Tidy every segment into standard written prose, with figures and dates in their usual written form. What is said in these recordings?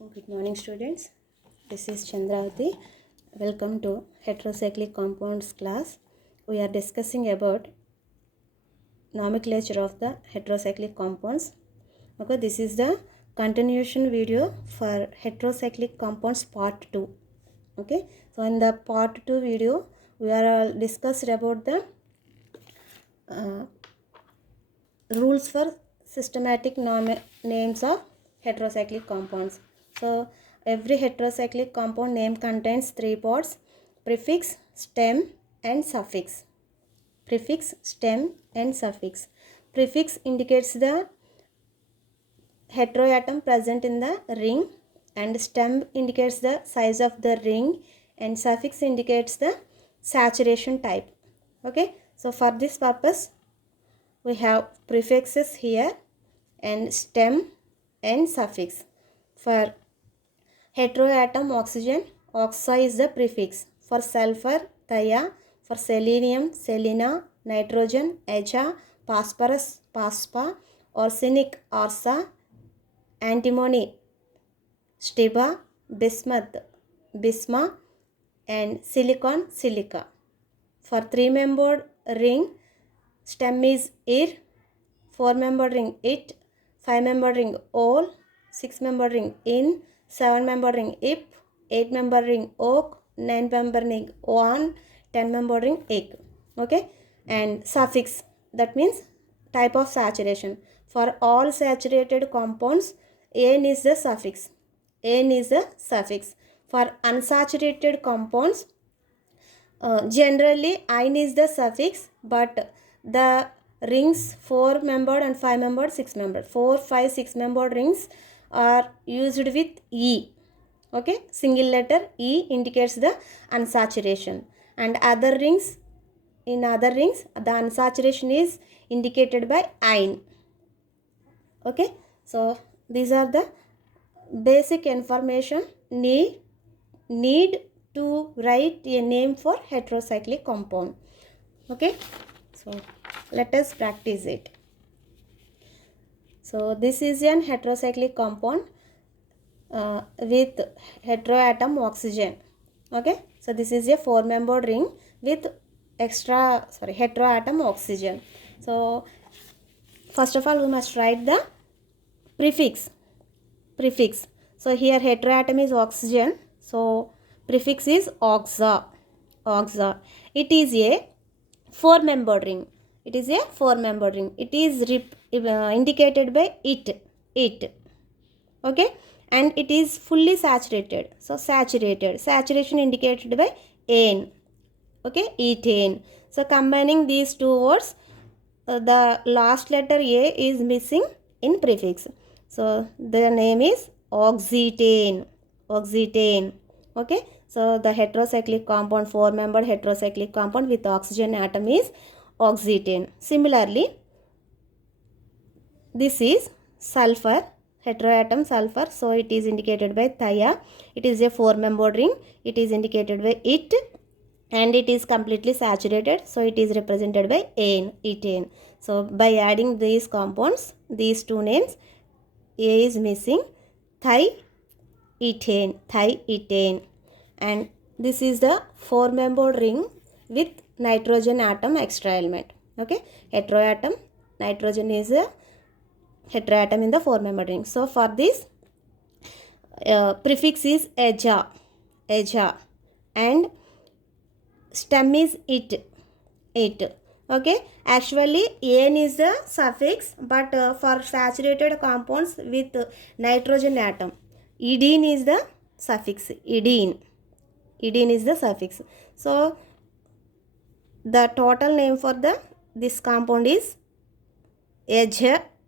Good morning, students. This is Chandravati. Welcome to heterocyclic compounds class. We are discussing about nomenclature of the heterocyclic compounds. Okay, this is the continuation video for heterocyclic compounds part 2. Okay, so in the part 2 video, we are all discussed about the rules for systematic names of heterocyclic compounds. So every heterocyclic compound name contains three parts: prefix, stem and suffix. Prefix, stem and suffix. Prefix indicates the heteroatom present in the ring, and stem indicates the size of the ring, and suffix indicates the saturation type. Okay, so for this purpose we have prefixes here and stem and suffix. For heteroatom oxygen, oxa is the prefix. For sulfur, thia. For selenium, selena. Nitrogen, acha. Phosphorus, phospa. Arsenic, arsa. Antimony, stiba. Bismuth, bisma. And silicon, silica. For three-membered ring, stem is ir. Four-membered ring it. Five-membered ring ol. Six-membered ring in. Seven-membered ring ip. Eight-membered ring oak. Nine-membered ring oan. 10-membered ring egg. Okay, and suffix, that means type of saturation. For all saturated compounds, an is the suffix. An is the suffix. For unsaturated compounds, generally ine is the suffix, but the rings 4-membered and 5-membered, 6-membered, 4, 5, 6-membered rings are used with E. Okay, single letter E indicates the unsaturation, and other rings, in other rings the unsaturation is indicated by ine. Okay, so these are the basic information need to write a name for heterocyclic compound. Okay, so let us practice it. So this is an heterocyclic compound with heteroatom oxygen. Okay, so this is a 4-membered ring with heteroatom oxygen. So first of all we must write the prefix. So here heteroatom is oxygen, so prefix is oxa. It is a 4-membered ring. It is indicated by it. Okay, and it is fully saturated. So saturation indicated by ane. Okay, ethane. So combining these two words, the last letter A is missing in prefix. So the name is oxetane. Okay, so the heterocyclic compound, 4-membered heterocyclic compound with oxygen atom is oxetane. Similarly, this is sulfur, heteroatom sulfur, so it is indicated by thia. It is a 4-membered ring. It is indicated by it, and it is completely saturated, so it is represented by ethane. So by adding these compounds, these two names, A is missing, ethane, and this is the 4-membered ring with nitrogen atom extra element. Okay, heteroatom, nitrogen is a heteroatom in the 4-membered ring. So for this prefix is aja, and stem is it. Okay, actually an is the suffix, but for saturated compounds with nitrogen atom, idene is the suffix. Idene is the suffix. So the total name for this compound is agetidine.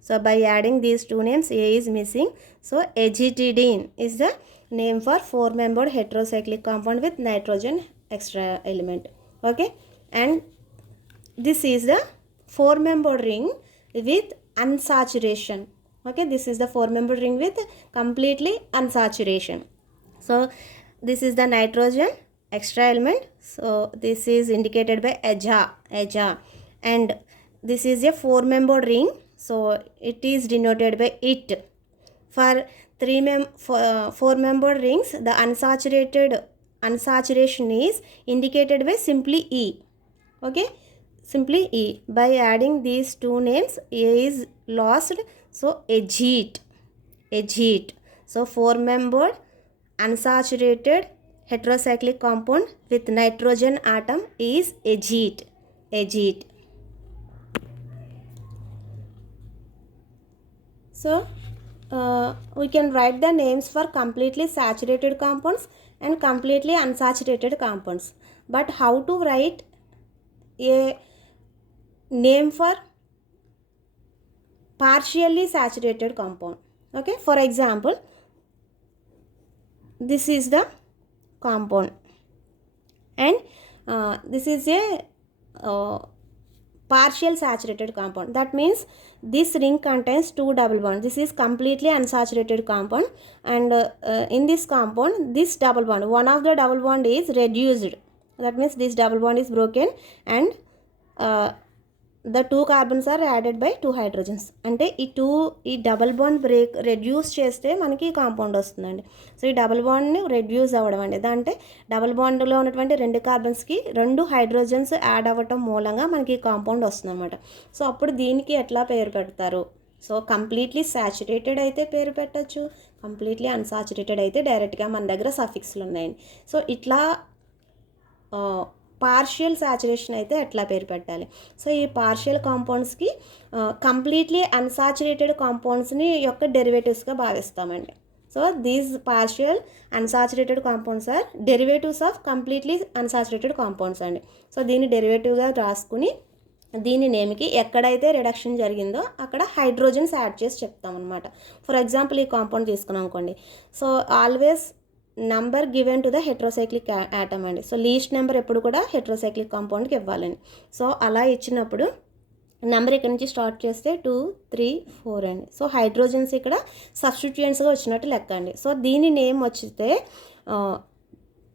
So by adding these two names, A is missing, so agetidine is the name for 4-membered heterocyclic compound with nitrogen extra element. Okay, and this is the 4-membered ring with unsaturation. Okay, this is the 4-membered ring with completely unsaturation. So this is the nitrogen extra element, so this is indicated by aja, and this is a 4-membered ring, so it is denoted by it. For 4-membered rings, the unsaturation is indicated by simply E. Okay, simply E. By adding these two names, A is lost, so agete. So 4-membered unsaturated heterocyclic compound with nitrogen atom is agete. So we can write the names for completely saturated compounds and completely unsaturated compounds. But how to write a name for partially saturated compound? Okay, for example, this is the compound and this is a partial saturated compound. That means this ring contains 2 double bonds. This is completely unsaturated compound, and in this compound, this double bond, one of the double bond is reduced. That means this double bond is broken, and the 2 carbons are added by 2 hydrogens. అంటే ఈ double bond break reduce చేస్తే మనకి ఈ compound వస్తుందండి. So ఈ double బాండ్ని reduce అవ్వడం అండి. అంటే డబల్ బాండ్లో ఉన్నటువంటి 2 కార్బన్స్కి 2 హైడ్రోజన్స్ యాడ్ అవ్వటం మూలంగా మనకి ఈ కాంపౌండ్ వస్తుంది అనమాట. సో అప్పుడు దీనికి ఎట్లా పేరు పెడతారు? సో కంప్లీట్లీ సాచురేటెడ్ అయితే పేరు పెట్టచ్చు, కంప్లీట్లీ అన్సాచురేటెడ్ అయితే డైరెక్ట్గా మన దగ్గర సఫిక్స్లు ఉన్నాయండి. సో ఇట్లా పార్షియల్ సాచురేషన్ అయితే ఎట్లా పేరు పెట్టాలి? సో ఈ పార్షియల్ కాంపౌండ్స్కి కంప్లీట్లీ అన్సాచురేటెడ్ కాంపౌండ్స్ని యొక్క డెరివేటివ్స్గా భావిస్తామండి. So these partial unsaturated compounds are derivatives of completely unsaturated compounds అండి. సో దీన్ని డెరివేటివ్గా రాసుకుని దీని నేమ్కి ఎక్కడైతే రిడక్షన్ జరిగిందో అక్కడ హైడ్రోజన్స్ యాడ్ చేసి చెప్తామన్నమాట. ఫర్ ఎగ్జాంపుల్ ఈ కాంపౌండ్ తీసుకున్నాం అనుకోండి. So always number given to the heterocyclic atom అండి. సో లీస్ట్ నెంబర్ ఎప్పుడు కూడా హెట్రోసైక్లిక్ కాంపౌండ్కి ఇవ్వాలండి. సో అలా ఇచ్చినప్పుడు నెంబర్ ఇక్కడ నుంచి స్టార్ట్ చేస్తే 2, 3, 4 అండి. సో హైడ్రోజన్స్ ఇక్కడ సబ్స్టిట్యూయెంట్స్గా వచ్చినట్టు లెక్క అండి. సో దీని నేమ్ వచ్చితే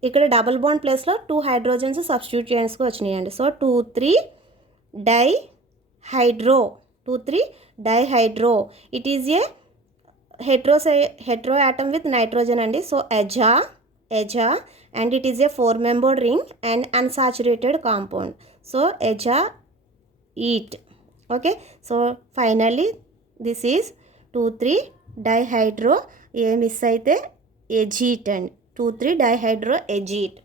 ఇక్కడ డబుల్ బాండ్ ప్లేస్లో 2 హైడ్రోజన్స్ సబ్స్టిట్యూయెంట్స్గా వచ్చినాయండి. So 2, 3 dihydro. It is A hetero atom with nitrogen andi. So aja and it is a 4-membered ring and unsaturated compound. So ajaete. Okay, so finally this is 2, 3 dihydro a miss aithe agete and 2, 3 dihydro agete.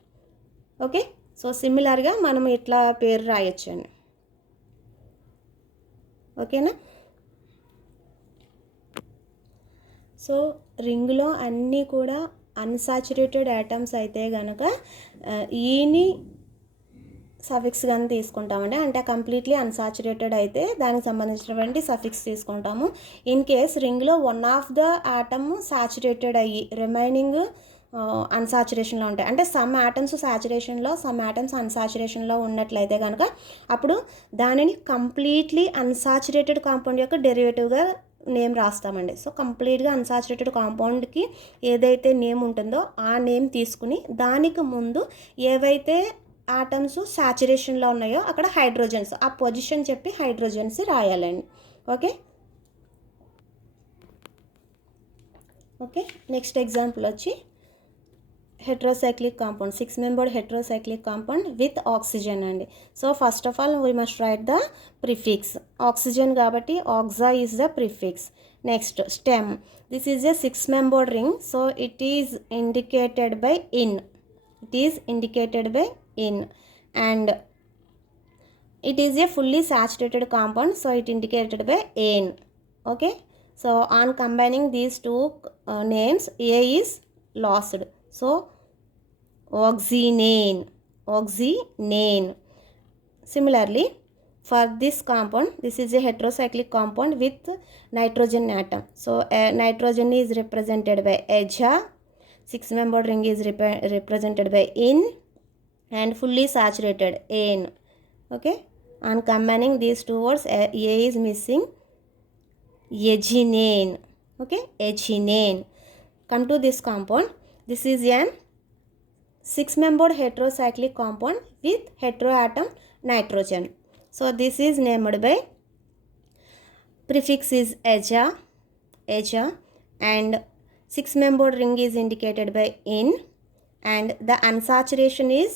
Okay, so similar ga manam itla పేరు రాయొచ్చండి. ఓకేనా? So రింగ్లో అన్నీ కూడా unsaturated atoms అయితే కనుక ఈని suffix కానీ తీసుకుంటామండి. అంటే కంప్లీట్లీ అన్సాచురేటెడ్ అయితే దానికి సంబంధించినటువంటి సఫిక్స్ తీసుకుంటాము. ఇన్ కేస్ రింగ్లో one of the atom saturated అయ్యి రిమైనింగ్ అన్సాచురేషన్లో ఉంటాయి. అంటే సమ్ యాటమ్స్ సాచురేషన్లో, సమ్ యాటమ్స్ అన్సాచురేషన్లో ఉన్నట్లయితే కనుక అప్పుడు దానిని కంప్లీట్లీ అన్సాచురేటెడ్ కాంపౌండ్ యొక్క డెరివేటివ్గా నేమ్ రాస్తామండి. సో కంప్లీట్గా అన్సాచురేటెడ్ కాంపౌండ్కి ఏదైతే నేమ్ ఉంటుందో ఆ నేమ్ తీసుకుని దానికి ముందు ఏవైతే ఆటమ్స్ సాచురేషన్లో ఉన్నాయో అక్కడ హైడ్రోజన్స్ ఆ పొజిషన్ చెప్పి హైడ్రోజన్స్ రాయాలండి. ఓకే, నెక్స్ట్ ఎగ్జాంపుల్ వచ్చి heterocyclic compound, 6-membered heterocyclic compound with oxygen అండి. So first of all we must write the prefix. Oxygen కాబట్టి oxa is the prefix. Next stem. This is a 6-membered ring, so it is indicated by in. And it is a fully saturated compound, so it indicated by ane. Okay, so on combining these two names, A is lost. So oxynane. Similarly, for this compound, this is a heterocyclic compound with nitrogen atom. So nitrogen is represented by aja, 6-membered ring is represented by in, and fully saturated ane. Okay, on combining these two words, A is missing, agenane. Okay, agenane. Come to this compound. This is an 6-membered heterocyclic compound with heteroatom nitrogen. So this is named by prefix is aja, and 6-membered ring is indicated by in, and the unsaturation is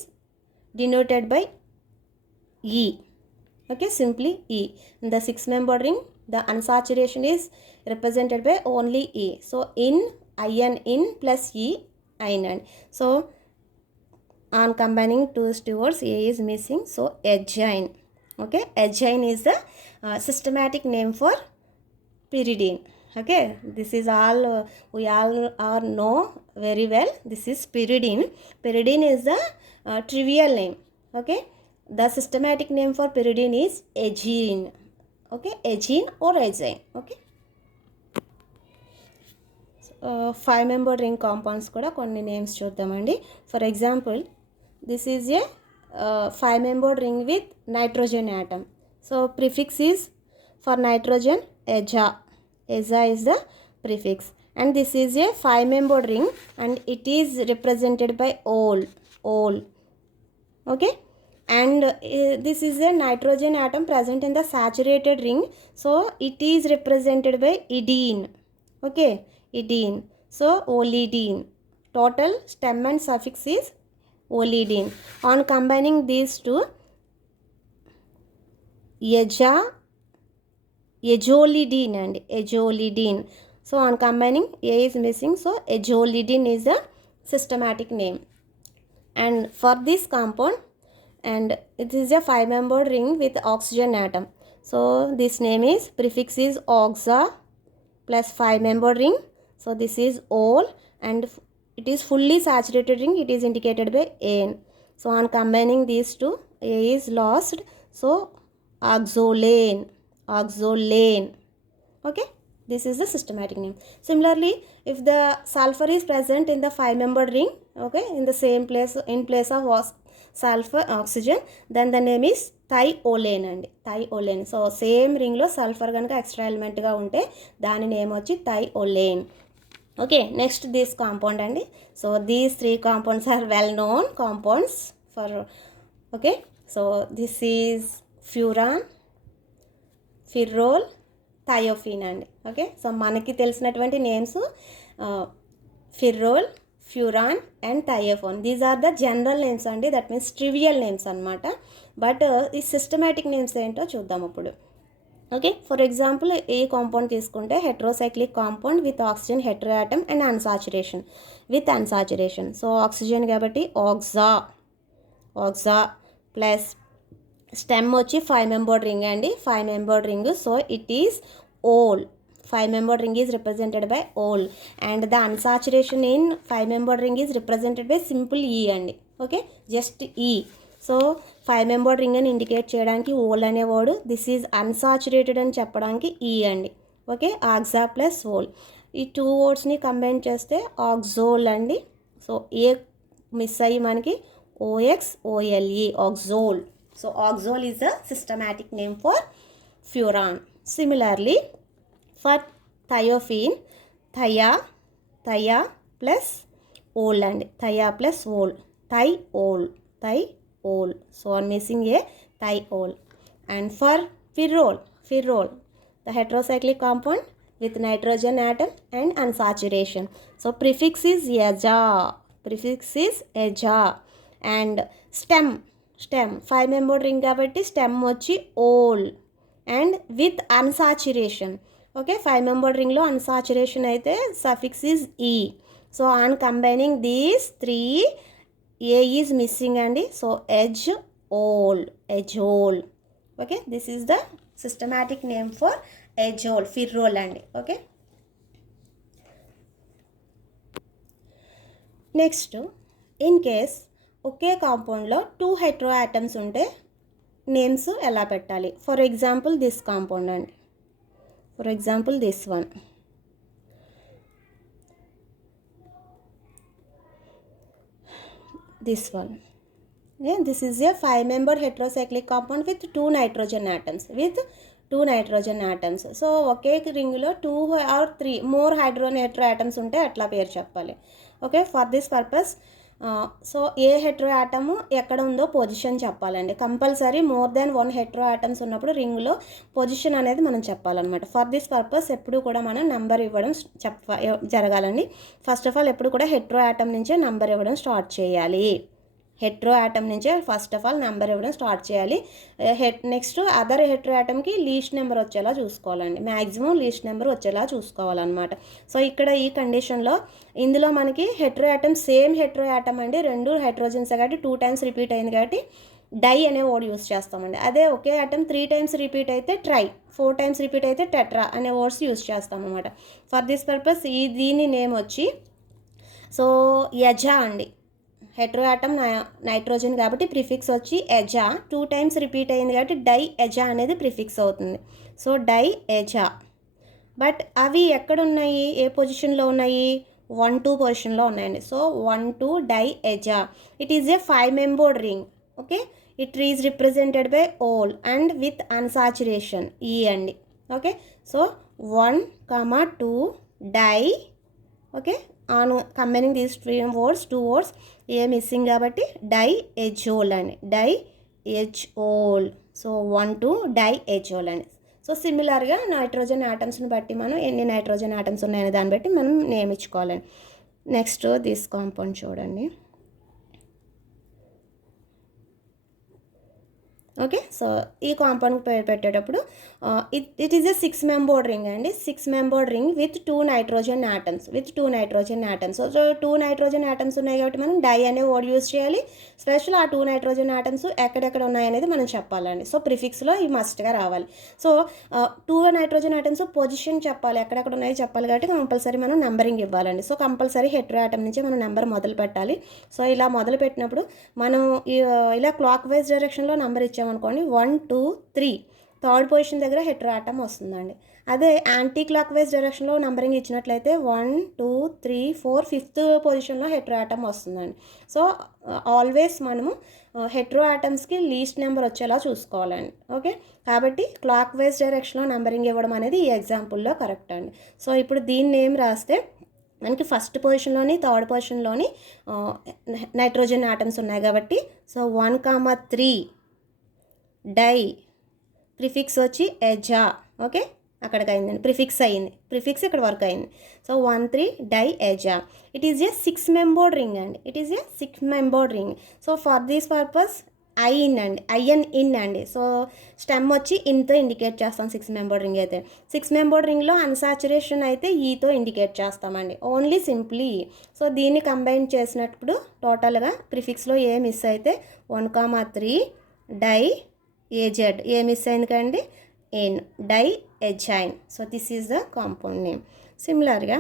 denoted by E. Okay, simply E. In the 6-membered ring, the unsaturation is represented by only E. So in, in plus E, in. So on combining two words, A is missing, so agine. Okay, agine is the systematic name for pyridine. Okay, this is all we all are know very well. This is pyridine. Pyridine is the trivial name. Okay, the systematic name for pyridine is agine. Okay, agine or agine. Okay, 5-membered ring compounds kuda konni names chuddamandi. For example, this is a 5-membered ring with nitrogen atom. So prefix is for nitrogen aza. Aza is the prefix, and this is a 5-membered ring and it is represented by ol. Okay, and this is a nitrogen atom present in the saturated ring, so it is represented by idine. Okay, idine, so olidine. Total stem and suffix is olidine. On combining these two, azolidine and azolidine. So on combining, A is missing, so azolidine is the systematic name. And for this compound, and it is a 5-membered ring with oxygen atom, so this name is, prefix is oxa plus 5-membered ring, so this is ol, and it is fully saturated ring, it is indicated by An. So on combining these two, A is lost, so oxolane. Okay, this is the systematic name. Similarly, if the sulfur is present in the 5-membered ring, okay, in the same place, in place of sulfur oxygen, then the name is thiolane and thiolane. So same ring lo sulfur ganaka extra element ga unte dani name vachi thiolane. Okay, next this compound and so these 3 compounds are well known compounds for. Okay, so this is furan, pyrrole, thiophene అండి. Okay, so మనకి తెలిసినటువంటి names pyrrole, furan and thiophene. These are the general names అండి, that means trivial names అనమాట. But ఈ systematic names ఏంటో చూద్దాం ఇప్పుడు. Okay, for example a compound తీసుకుంటే heterocyclic compound with oxygen heteroatom and unsaturation with unsaturation. So oxygen కాబట్టి oxa plus stem వచ్చి 5-membered ring అండి, 5-membered ring, so it is whole. 5-membered ring is represented by ol, and the unsaturation in 5-membered ring is represented by simple E అండి. Okay, just E. So 5-membered ring అని indicate చేయడానికి whole అనే word, this is unsaturated అని చెప్పడానికి E అండి. Okay, ఆక్సా plus whole, ఈ 2 వర్డ్స్ని combine చేస్తే ఆక్సోల్ అండి. సో ఏ మిస్ అయ్యి మనకి OXOLE, ఆక్సోల్. So oxole is the systematic name for furan. Similarly, for thiophene, thia plus ol and thia plus ol, thiol. So I'm missing a thiol. And for furrole, the heterocyclic compound with nitrogen atom and unsaturation. So prefix is aza, and stem 5-membered ring కాబట్టి stem వచ్చి ole and with unsaturation. Okay, 5-membered రింగ్లో unsaturation అయితే suffix is e. So on combining these 3, a is missing అండి, so azole. Okay, this is the systematic name for azole, pyrrole అండి. Okay, next, in case ఒకే కాంపౌండ్లో 2 hetero atoms ఉంటే names ఎలా పెట్టాలి. For example this compound అండి, for example this one. This one, this is a 5-membered heterocyclic compound with 2 nitrogen atoms. So ఒకే రింగ్లో 2 or 3 more hydrogen hetero atoms ఉంటే అట్లా పేరు చెప్పాలి. Okay, for this purpose so a hetero atom ఎక్కడ ఉందో position చెప్పాలండి. Compulsory more than 1 hetero atoms ఉన్నప్పుడు రింగ్లో పొజిషన్ అనేది మనం చెప్పాలన్నమాట. ఫర్ దిస్ పర్పస్ ఎప్పుడు కూడా మనం నెంబర్ ఇవ్వడం జరగాలండి. ఫస్ట్ ఆఫ్ ఆల్ ఎప్పుడు కూడా హెట్రో ఆటమ్ నుంచే నెంబర్ ఇవ్వడం స్టార్ట్ చేయాలి. హెట్రో ఆటమ్ నుంచే ఫస్ట్ ఆఫ్ ఆల్ నెంబర్ ఇవ్వడం స్టార్ట్ చేయాలి. నెక్స్ట్ అదర్ హెట్రో ఆటమ్కి లీస్ట్ నెంబర్ వచ్చేలా చూసుకోవాలండి. మ్యాక్సిమం లీస్ట్ నెంబర్ వచ్చేలా చూసుకోవాలన్నమాట. సో ఇక్కడ ఈ కండిషన్లో ఇందులో మనకి Hetero atom same Hetero atom అండి, 2 హైడ్రోజన్స్ కాబట్టి 2 టైమ్స్ రిపీట్ అయింది కాబట్టి డై అనే వర్డ్ యూస్ చేస్తామండి. అదే ఒకే ఆటమ్ 3 టైమ్స్ రిపీట్ అయితే ట్రై, 4 టైమ్స్ రిపీట్ అయితే టెట్రా అనే వర్డ్స్ యూస్ చేస్తామన్నమాట. ఫర్ దిస్ పర్పస్ దీని నేమ్ వచ్చి సో యజా అండి. హెట్రో ఆటమ్ నైట్రోజన్ కాబట్టి ప్రిఫిక్స్ వచ్చి ఎజా, 2 టైమ్స్ రిపీట్ అయింది కాబట్టి డై ఎజా అనేది ప్రిఫిక్స్ అవుతుంది. So die ఎజా. బట్ అవి ఎక్కడున్నాయి, ఏ పొజిషన్లో ఉన్నాయి? 1-2 పొజిషన్లో ఉన్నాయండి. So 1-2 di aza. It is a 5 membered ring. Okay, it is represented by ole and with unsaturation e అండి. Okay, so 1, 2 di. Okay, on combining these 2 words a missing కాబట్టి di azole అండి. Di azole. So 1-2 di azole అండి. So సిమిలర్గా nitrogen ఆటమ్స్ని బట్టి మనం ఎన్ని nitrogen atoms ఉన్నాయనే దాన్ని బట్టి మనం నేమ్ ఇచ్చుకోవాలండి. నెక్స్ట్ దిస్ కాంపౌండ్ చూడండి. ఓకే, సో ఈ కాంపౌండ్ పేరు పెట్టేటప్పుడు it is a 6 membered ring అండి. 6 membered ring with 2 nitrogen atoms. So 2 nitrogen atoms ఉన్నాయి కాబట్టి మనం డై అనే వర్డ్ యూస్ చేయాలి. స్పెషల్ ఆ 2 నైట్రోజన్ ఆటమ్స్ ఎక్కడెక్కడ ఉన్నాయనేది మనం చెప్పాలండి. సో ప్రిఫిక్స్లో ఇవి మస్ట్గా రావాలి. సో 2 నైట్రోజన్ ఆటమ్స్ పొజిషన్ చెప్పాలి, ఎక్కడెక్కడ ఉన్నాయో చెప్పాలి కాబట్టి కంపల్సరీ మనం నెంబరింగ్ ఇవ్వాలండి. సో కంపల్సరీ హెట్రో ఆటమ్ నుంచి మనం నెంబర్ మొదలు పెట్టాలి. సో ఇలా మొదలు పెట్టినప్పుడు మనం ఇలా క్లాక్ వైజ్ డైరెక్షన్లో నెంబర్ ఇచ్చాము అనుకోండి, 1, 2, 3 థర్డ్ పొజిషన్ దగ్గర హెట్రో ఆటమ్ వస్తుందండి. అదే యాంటీ క్లాక్ వైజ్ డైరెక్షన్లో నంబరింగ్ ఇచ్చినట్లయితే 1, 2, 3, 4 ఫిఫ్త్ పొజిషన్లో హెట్రో ఆటమ్ వస్తుందండి. సో ఆల్వేస్ మనము హెట్రో ఆటమ్స్కి లీస్ట్ నెంబర్ వచ్చేలా చూసుకోవాలండి. ఓకే, కాబట్టి క్లాక్ వైజ్ డైరెక్షన్లో నంబరింగ్ ఇవ్వడం అనేది ఈ ఎగ్జాంపుల్లో కరెక్ట్ అండి. సో ఇప్పుడు దీన్ని ఏం రాస్తే మనకి ఫస్ట్ పొజిషన్లోని థర్డ్ పొజిషన్లోని నైట్రోజన్ ఆటమ్స్ ఉన్నాయి కాబట్టి సో 1, 3 డై ప్రిఫిక్స్ వచ్చి ఎజా. ఓకే, అక్కడికి అయిందండి, ప్రిఫిక్స్ అయింది, ప్రిఫిక్స్ ఇక్కడ వర్క్ అయింది. So 1-3 di aza. It is a 6 membered ring అండి. It is a 6 membered ring. So for this purpose I N అండి. సో స్టెమ్ వచ్చి ఇన్తో ఇండికేట్ చేస్తాం 6 మెంబర్డ్ రింగ్ అయితే. 6 మెంబర్డ్ రింగ్లో అన్సాచురేషన్ అయితే ఈతో ఇండికేట్ చేస్తామండి, ఓన్లీ సింప్లీ. సో దీన్ని కంబైన్ చేసినప్పుడు టోటల్గా ప్రిఫిక్స్లో ఏ మిస్ అయితే 1, 3 డై ఏజెడ్. ఏ మిస్ అయింది కండి? N. Di azine. So this is the compound name. సిమిలర్గా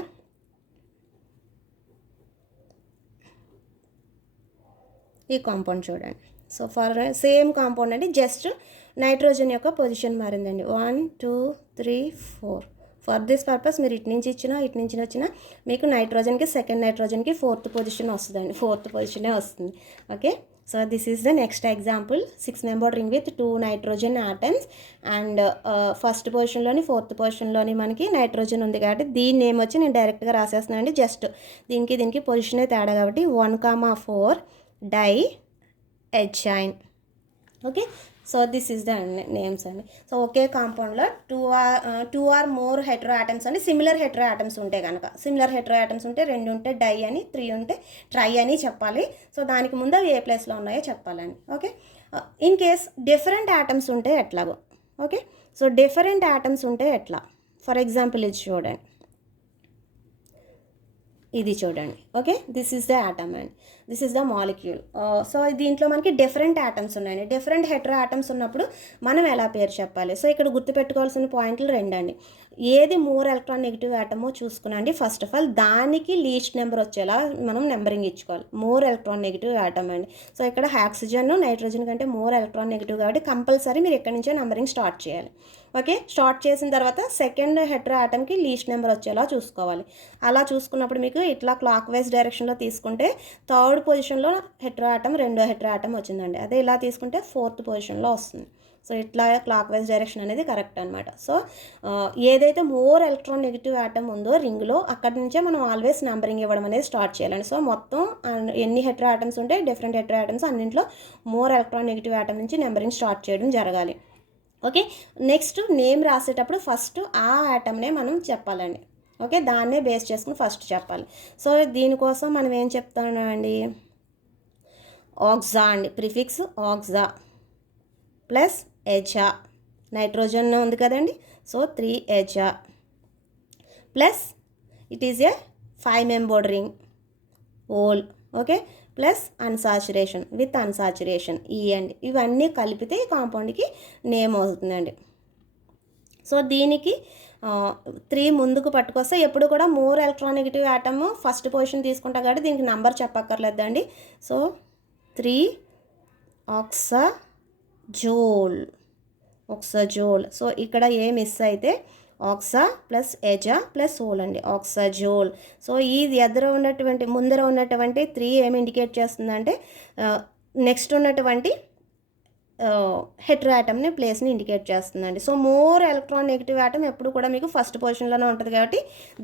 ఈ కాంపౌండ్ చూడండి. సో ఫర్ సేమ్ కాంపౌండ్ అండి, జస్ట్ నైట్రోజన్ యొక్క పొజిషన్ మారిందండి. 1, 2, 3, 4. ఫర్ దిస్ పర్పస్ మీరు ఇటు నుంచి వచ్చినా మీకు నైట్రోజన్కి సెకండ్ నైట్రోజన్కి 4th పొజిషన్ వస్తుందండి, 4th పొజిషనే వస్తుంది. Okay, so this is the next example. 6 membered ring with 2 nitrogen atoms and first పొజిషన్లోని 4th పొజిషన్లోని మనకి నైట్రోజన్ ఉంది కాబట్టి దీని నేమ్ వచ్చి నేను డైరెక్ట్గా రాసేస్తున్నాను అండి. జస్ట్ దీనికి పొజిషనే తేడా కాబట్టి 1, 4 di azine. Okay, so this is the names అండి. సో ఒకే కాంపౌండ్లో 2 ఆర్ మోర్ హెట్రో ఆటమ్స్ అండి. సిమిలర్ హెట్రో ఆటమ్స్ ఉంటే కనుక, సిమిలర్ హెట్రో ఆటమ్స్ ఉంటే 2 ఉంటే డై అని, 3 ఉంటే ట్రై అని చెప్పాలి. సో దానికి ముందు ఏ ప్లేస్లో ఉన్నాయో చెప్పాలండి. Okay, in case different atoms ఉంటే ఎట్లాగో. ఓకే, సో డిఫరెంట్ ఆటమ్స్ ఉంటే ఎట్లా? ఫర్ ఎగ్జాంపుల్ ఇది చూడండి, ఇది చూడండి. Okay, this is the atom and this is the molecule. So దీంట్లో మనకి డిఫరెంట్ ఆటమ్స్ ఉన్నాయండి. డిఫరెంట్ హెట్రో ఆటమ్స్ ఉన్నప్పుడు మనం ఎలా పేరు చెప్పాలి? సో ఇక్కడ గుర్తుపెట్టుకోవాల్సిన పాయింట్లు 2 అండి. ఏది మోర్ ఎలక్ట్రాన్ నెగిటివ్ ఆటమో చూసుకునండి. ఫస్ట్ ఆఫ్ ఆల్ దానికి లీస్ట్ నెంబర్ వచ్చేలా మనం నెంబరింగ్ ఇచ్చుకోవాలి. మోర్ ఎలక్ట్రాన్ నెగిటివ్ ఆటమ్ అండి. సో ఇక్కడ ఆక్సిజన్ నైట్రోజన్ కంటే మోర్ ఎలక్ట్రాన్ నెగిటివ్ కాబట్టి కంపల్సరీ మీరు ఎక్కడి నుంచో నెంబరింగ్ స్టార్ట్ చేయాలి. ఓకే, స్టార్ట్ చేసిన తర్వాత సెకండ్ హెట్రో ఆటమ్కి లీస్ట్ నెంబర్ వచ్చేలా చూసుకోవాలి. అలా చూసుకున్నప్పుడు మీకు ఇట్లా క్లాక్ వైజ్ డైరెక్షన్లో తీసుకుంటే థర్డ్ పొజిషన్లో హెట్రో ఆటమ్, రెండో హెట్రో ఆటమ్ వచ్చిందండి. అదే ఇలా తీసుకుంటే 4th పొజిషన్లో వస్తుంది. సో ఇట్లా క్లాక్ వైజ్ డైరెక్షన్ అనేది కరెక్ట్ అనమాట. సో ఏదైతే మోర్ ఎలక్ట్రోనెగటివ్ ఆటమ్ ఉందో రింగ్లో అక్కడి నుంచే మనం ఆల్వేస్ నెంబరింగ్ ఇవ్వడం అనేది స్టార్ట్ చేయాలండి. సో మొత్తం ఎన్ని హెట్రో ఆటమ్స్ ఉంటే డిఫరెంట్ హెట్రో ఆటమ్స్ అన్నింటిలో మోర్ ఎలక్ట్రోనెగటివ్ ఆటమ్ నుంచి నెంబరింగ్ స్టార్ట్ చేయడం జరగాలి. ఓకే, నెక్స్ట్ నేమ్ రాసేటప్పుడు ఫస్ట్ ఆ ఆటమ్నే మనం చెప్పాలండి. ఓకే, దాన్నే బేస్ చేసుకుని ఫస్ట్ చెప్పాలి. సో దీనికోసం మనం ఏం చెప్తున్నామండి, ఆక్సా అండి, prefix oxa plus aza, nitrogen ఉంది కదండి, so 3 aza plus it is a 5 membered ring ole. Okay, plus unsaturation with unsaturation e అండి, ఇవన్నీ కలిపితే ఈ కాంపౌండ్కి నేమ్ అవుతుందండి. సో దీనికి 3 ముందుకు పట్టుకొస్తే ఎప్పుడు కూడా more electronegative atom first position తీసుకుంటాం కాబట్టి దీనికి నంబర్ చెప్పక్కర్లేదండి. సో 3 ఆక్సాజోల్, ఆక్సాజోల్. సో ఇక్కడ ఏ మిస్ అయితే ఆక్సా ప్లస్ ఎజా ప్లస్ ఓల్ అండి, ఆక్సాజోల్. సో ఈ ముందర ఉన్నటువంటి 3 ఏమి ఇండికేట్ చేస్తుందంటే నెక్స్ట్ ఉన్నటువంటి హెట్రో ఆటమ్ని ప్లేస్ని ఇండికేట్ చేస్తుందండి. So more electron negative atom ఎప్పుడు కూడా మీకు ఫస్ట్ పొజిషన్లోనే ఉంటుంది కాబట్టి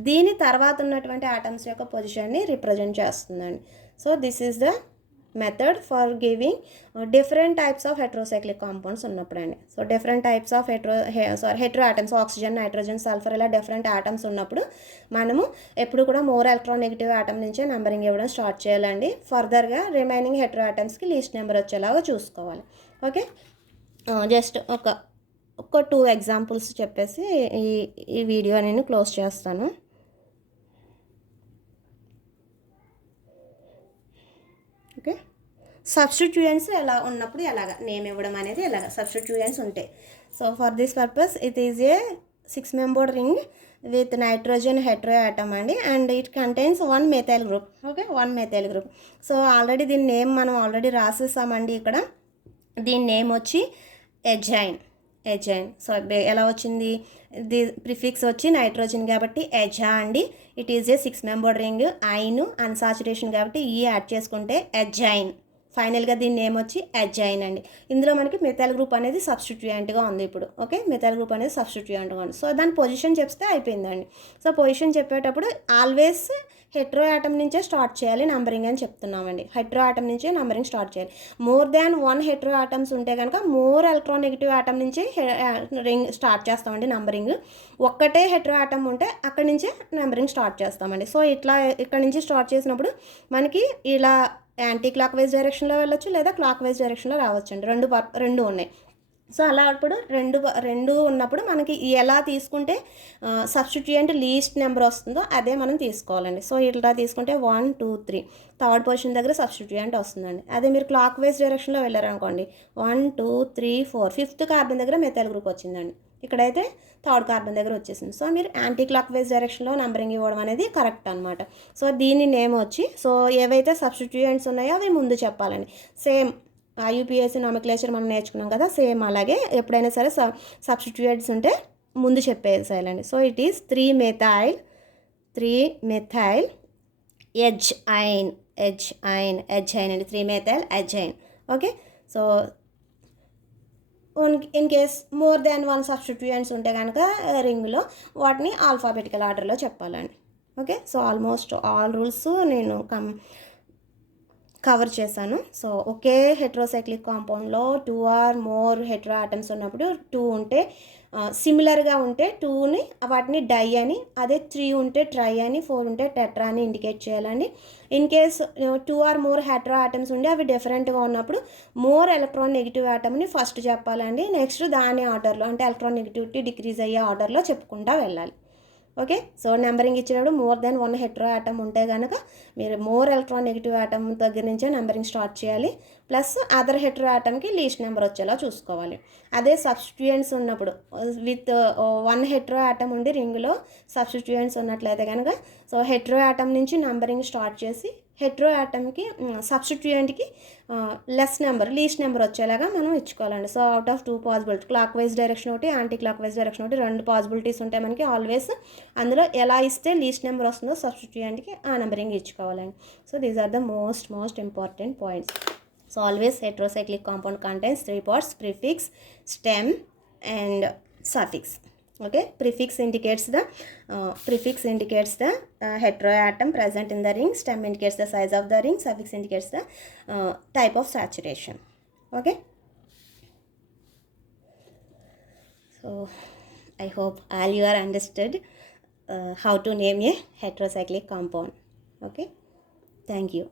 దీని తర్వాత ఉన్నటువంటి ఆటమ్స్ యొక్క పొజిషన్ని రిప్రజెంట్ చేస్తుందండి. So this is the method for giving different types of heterocyclic compounds ఉన్నప్పుడు అండి. So different types of Hetero atoms, oxygen, nitrogen, sulphur ఇలా డిఫరెంట్ ఆటమ్స్ ఉన్నప్పుడు మనము ఎప్పుడు కూడా మోర్ ఎలక్ట్రాన్ నెగిటివ్ ఆటమ్ నుంచే నెంబరింగ్ ఇవ్వడం స్టార్ట్ చేయాలండి. ఫర్దర్గా రిమైనింగ్ హెట్రో ఆటమ్స్కి లీస్ట్ నెంబర్ వచ్చేలాగా చూసుకోవాలి. ఓకే, జస్ట్ ఒక 2 ఎగ్జాంపుల్స్ చెప్పేసి ఈ వీడియో నేను క్లోజ్ చేస్తాను. ఓకే, సబ్స్టిట్యూయెంట్స్ ఎలా ఉన్నప్పుడు ఎలాగా నేమ్ ఇవ్వడం అనేది ఎలాగా సబ్స్టిట్యూయెంట్స్ ఉంటాయి. So for this purpose it is a 6 membered ring with nitrogen hetero atom అండి, and it contains 1 methyl group. Okay, 1 methyl group. So already దీని నేమ్ మనం ఆల్రెడీ రాసేసామండి. ఇక్కడ దీని నేమ్ వచ్చి ఎజైన్. సో ఎలా వచ్చింది, ది ప్రిఫిక్స్ వచ్చి నైట్రోజన్ కాబట్టి ఎజా అండి. It is a 6 membered ring, ine unsaturation కాబట్టి ఈ యాడ్ చేసుకుంటే ఎజైన్. ఫైనల్గా దీని నేమ్ వచ్చి ఎజైన్ అండి. ఇందులో మనకి మెథైల్ గ్రూప్ అనేది సబ్స్టిట్యూయెంట్గా ఉంది ఇప్పుడు. ఓకే, మెథైల్ గ్రూప్ అనేది సబ్స్టిట్యూయెంట్గా ఉంది. సో దాని పొజిషన్ చెప్తే అయిపోయిందండి. సో పొజిషన్ చెప్పేటప్పుడు ఆల్వేస్ హెట్రో ఆటమ్ నుంచే స్టార్ట్ చేయాలి నంబరింగ్ అని చెప్తున్నామండి. హెట్రో ఆటమ్ నుంచే నంబరింగ్ స్టార్ట్ చేయాలి. మోర్ దాన్ 1 హెట్రో ఆటమ్స్ ఉంటే కనుక మోర్ ఎలక్ట్రోనెగటివ్ ఆటమ్ నుంచి రింగ్ స్టార్ట్ చేస్తామండి నంబరింగ్. ఒక్కటే హెట్రో ఆటమ్ ఉంటే అక్కడి నుంచే నెంబరింగ్ స్టార్ట్ చేస్తామండి. సో ఇట్లా ఇక్కడ నుంచి స్టార్ట్ చేసినప్పుడు మనకి ఇలా యాంటీ క్లాక్ వైజ్ డైరెక్షన్లో వెళ్ళొచ్చు, లేదా క్లాక్ వైజ్ డైరెక్షన్లో రావచ్చండి. రెండు ఉన్నాయి. సో అలా అప్పుడు రెండు ఉన్నప్పుడు మనకి ఎలా తీసుకుంటే సబ్స్టిట్యూయెంట్ లీస్ట్ నెంబర్ వస్తుందో అదే మనం తీసుకోవాలండి. సో ఇట్లా తీసుకుంటే 1 2 3 థర్డ్ పొజిషన్ దగ్గర సబ్స్టిట్యూయెంట్ వస్తుందండి. అదే మీరు క్లాక్ వైజ్ డైరెక్షన్లో వెళ్ళారనుకోండి 1 2 3 4 5th కార్బన్ దగ్గర మెథైల్ గ్రూప్ వచ్చిందండి. ఇక్కడైతే థర్డ్ కార్బన్ దగ్గర వచ్చేసింది. సో మీరు యాంటీ క్లాక్ వైజ్ డైరెక్షన్లో నంబరింగ్ ఇవ్వడం అనేది కరెక్ట్ అనమాట. సో దీని నేమ్ వచ్చి, సో ఏవైతే సబ్స్టిట్యూయెంట్స్ ఉన్నాయో అవి ముందు చెప్పాలండి. సేమ్ IUPAC నామిక్లేచర్ మనం నేర్చుకున్నాం కదా, సేమ్ అలాగే ఎప్పుడైనా సరే సబ్స్టిట్యూయెంట్స్ ఉంటే ముందు చెప్పేసేయాలండి. So it is 3 methyl azine అండి, 3 methyl azine. Okay, so in case more than 1 substituents ఉంటే కనుక రింగ్లో వాటిని ఆల్ఫాబెటికల్ ఆర్డర్లో చెప్పాలండి. Okay, so almost all rules నేను కవర్ చేశాను. సో ఒకే హెట్రోసైక్లిక్ కాంపౌండ్లో 2 ఆర్ మోర్ హెట్రో ఆటమ్స్ ఉన్నప్పుడు 2 ఉంటే సిమిలర్గా ఉంటే 2ని వాటిని డై అని, అదే 3 ఉంటే ట్రై అని, 4 ఉంటే టెట్రా అని ఇండికేట్ చేయాలండి. In case 2 or more hetero atoms ఉండి అవి డిఫరెంట్గా ఉన్నప్పుడు మోర్ ఎలక్ట్రాన్ నెగిటివ్ ఆటమ్ని ఫస్ట్ చెప్పాలండి. నెక్స్ట్ దాని ఆర్డర్లో అంటే ఎలక్ట్రాన్ నెగిటివిటీ డిక్రీజ్ అయ్యే ఆర్డర్లో చెప్పుకుంటూ వెళ్ళాలి. ఓకే, సో నెంబరింగ్ ఇచ్చినప్పుడు మోర్ దెన్ 1 హెట్రో ఆటమ్ ఉంటే కనుక మీరు మోర్ ఎలక్ట్రాన్ నెగిటివ్ ఆటమ్ దగ్గర నుంచే నెంబరింగ్ స్టార్ట్ చేయాలి. ప్లస్ అదర్ హెట్రో ఆటమ్కి లీస్ట్ నెంబర్ వచ్చేలా చూసుకోవాలి. అదే సబ్స్టిట్యూయెంట్స్ ఉన్నప్పుడు విత్ 1 హెట్రో ఆటమ్ ఉండి రింగ్లో సబ్స్టిట్యూయెంట్స్ ఉన్నట్లయితే కనుక సో హెట్రో ఆటమ్ నుంచి నెంబరింగ్ స్టార్ట్ చేసి హెట్రో ఆటమ్కి సబ్స్టిట్యూయెంట్కి లీస్ట్ నెంబర్ వచ్చేలాగా మనం ఇచ్చుకోవాలండి. So out of 2 possibility, clock wise direction ఒకటి, యాంటీ క్లాక్ వైజ్ డైరెక్షన్ ఒకటి, 2 పాసిబిలిటీస్ ఉంటాయి మనకి ఆల్వేస్. అందులో ఎలా ఇస్తే లీస్ట్ నెంబర్ వస్తుందో సబ్స్టిట్యూయెంట్కి ఆ నెంబరింగ్ ఇచ్చుకోవాలండి. So these are the most important points. So always heterocyclic compound contains three parts: prefix, stem, and suffix. Okay, prefix indicates the heteroatom present in the ring. Stem indicates the size of the ring. Suffix indicates the type of saturation. Okay. So I hope all you are understood how to name a heterocyclic compound. Okay. Thank you.